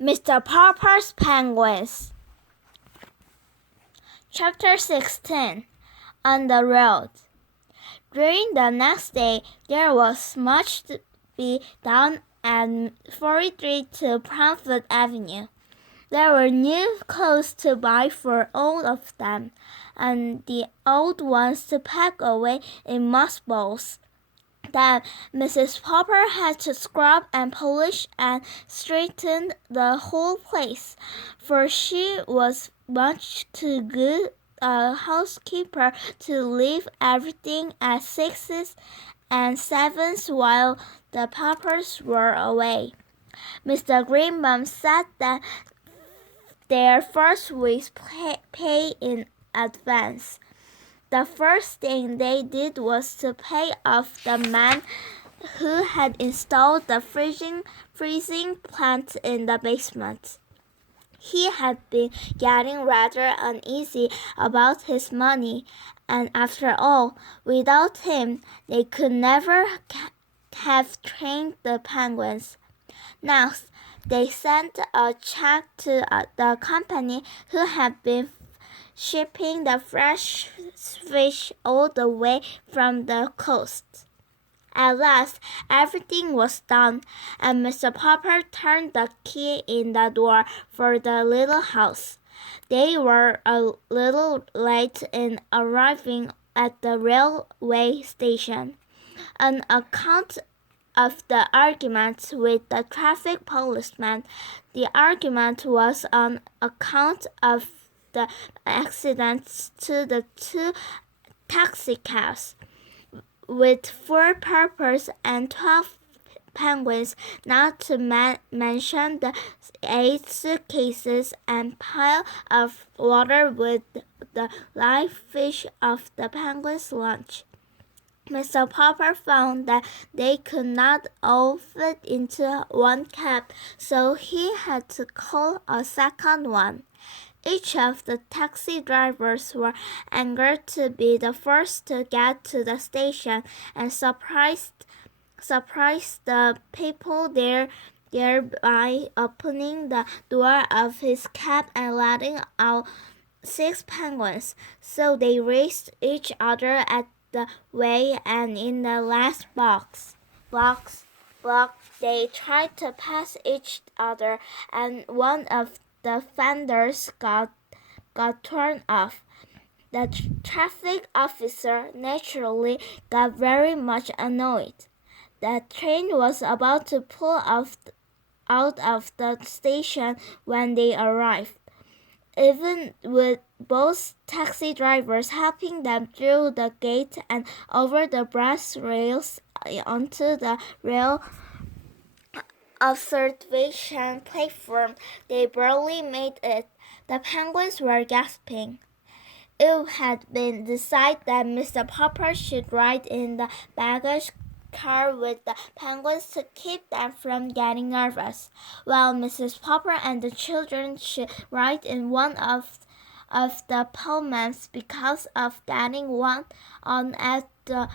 Mr. Popper's Penguins. Chapter 16. On the Road. During the next day, there was much to be done at 43 to Promptwood Avenue. There were new clothes to buy for all of them, and the old ones to pack away in mothballs. Then Mrs. Popper had to scrub and polish and straighten the whole place, for she was much too good a housekeeper to leave everything at sixes and sevens while the Poppers were away. Mr. Greenbaum said that their first week's pay in advance. The first thing they did was to pay off the man who had installed the freezing plant in the basement. He had been getting rather uneasy about his money, and after all, without him, they could never have trained the penguins. Now, they sent a check to the company who had been shipping the fresh fish all the way from the coast. At last, everything was done, and Mr. Popper turned the key in the door for the little house. They were a little late in arriving at the railway station. On account of the argument with the traffic policeman, the argument was on account of the accidents to the two taxicabs, with 4 Poppers and 12 penguins, not to mention the 8 suitcases and pile of water with the live fish of the penguins' lunch. Mr. Popper found that they could not all fit into one cab, so he had to call a second one. Each of the taxi drivers were angered to be the first to get to the station and surprised the people there by opening the door of his cab and letting out 6 penguins. So they raced each other at the way, and in the last block, they tried to pass each other, and one of the fenders got torn off. The traffic officer naturally got very much annoyed. The train was about to pull out of the station when they arrived. Even with both taxi drivers helping them through the gate and over the brass rails onto the rail observation platform, they barely made it. The penguins were gasping. It had been decided that Mr. Popper should ride in the baggage car with the penguins to keep them from getting nervous, while Mrs. Popper and the children should ride in one of the Pullmans because of getting one on at the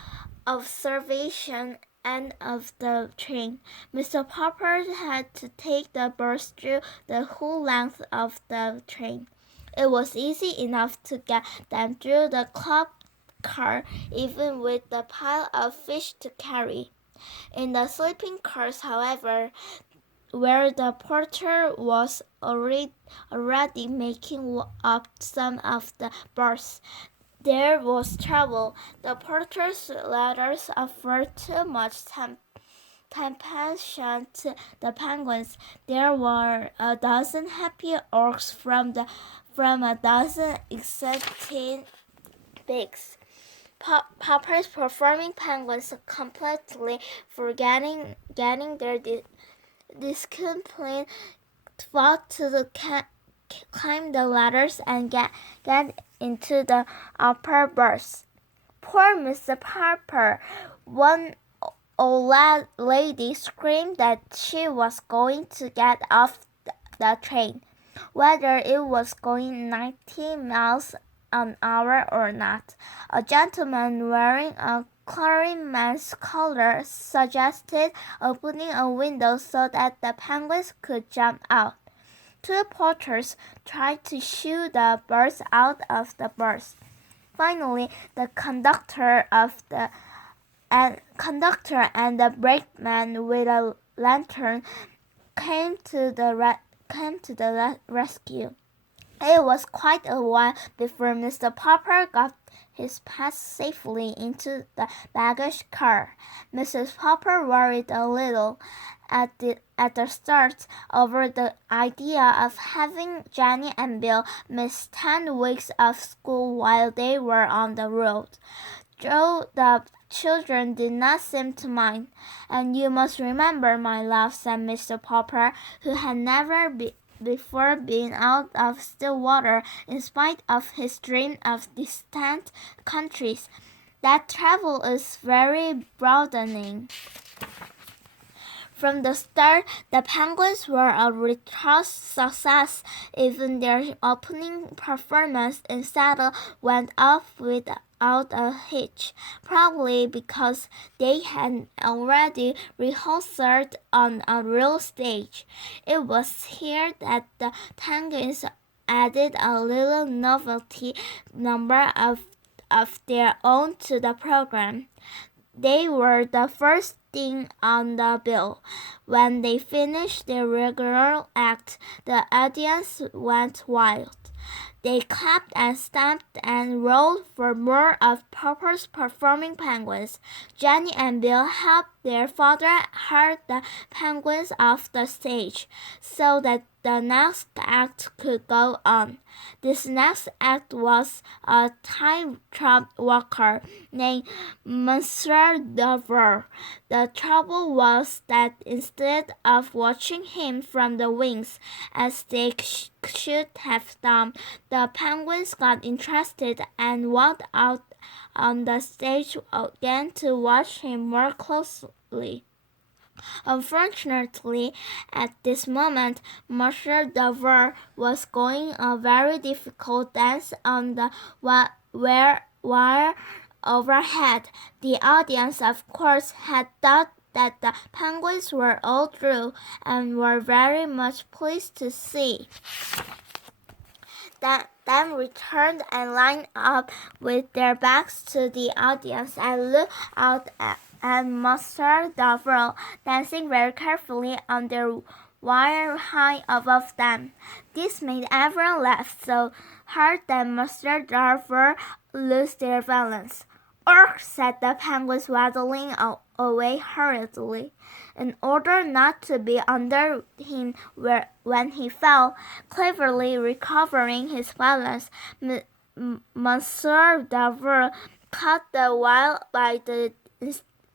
observation end of the train. Mr. Popper had to take the birds through the whole length of the train. It was easy enough to get them through the club car, even with the pile of fish to carry. In the sleeping cars, however, where the porter was already making up some of the berths, there was trouble. The porter's letters offered too much compassion to the penguins. There were a dozen happy orcs from a dozen excited pigs. Poppers performing penguins completely forgetting their discipline fought to climb the ladders and get into the upper berths. Poor Mr. Popper! One old lady screamed that she was going to get off the train, whether it was going 90 miles an hour or not. A gentleman wearing a clergyman's collar suggested opening a window so that the penguins could jump out. Two porters tried to shoo the birds out of the bus. Finally, the conductor and the brakeman with a lantern came to the rescue. It was quite a while before Mr. Popper got his pets safely into the baggage car. Mrs. Popper worried a little at the start over the idea of having Jenny and Bill miss 10 weeks of school while they were on the road. Though the children did not seem to mind. "And you must remember, my love," said Mr. Popper, who had never before been out of still water in spite of his dream of distant countries, "that travel is very broadening." From the start, the Penguins were a retroused success. Even their opening performance in Seattle went off without a hitch, probably because they had already rehearsed on a real stage. It was here that the Penguins added a little novelty number of their own to the program. They were the first thing on the bill. When they finished their regular act, the audience went wild. They clapped and stamped and roared for more of Popper's performing penguins. Jenny and Bill helped their father herd the penguins off the stage so that the next act could go on. This next act was a tightrope walker named Mr.popper. The trouble was that instead of watching him from the wings, as they should have done, the penguins got interested and walked out on the stage again to watch him more closely. Unfortunately, at this moment, Mr.popper was going a very difficult dance on the wire overhead. The audience, of course, had thought that the penguins were all through and were very much pleased to see them returned and lined up with their backs to the audience and looked out at Mr.popper dancing very carefully on their wire high above them. This made everyone laugh so hard that Mr.popper lost their balance. "Urgh!" said the penguins, waddling away hurriedly, in order not to be under him when he fell. Cleverly recovering his balance, Mr.popper caught the wire by the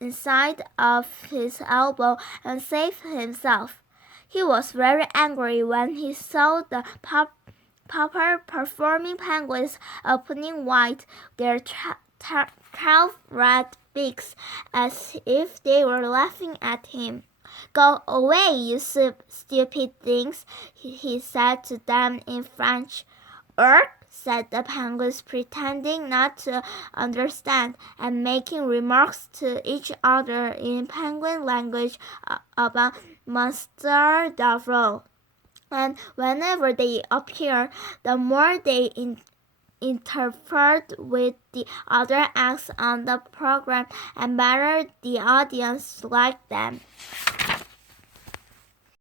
inside of his elbow and saved himself. He was very angry when he saw the Popper performing penguins opening wide their 12 red beaks as if they were laughing at him. "Go away, you stupid things," he said to them in French. "Urgh!" said the penguins, pretending not to understand and making remarks to each other in penguin language about Mr.popper. And whenever they appeared, the more they interfered with the other acts on the program and better the audience liked them.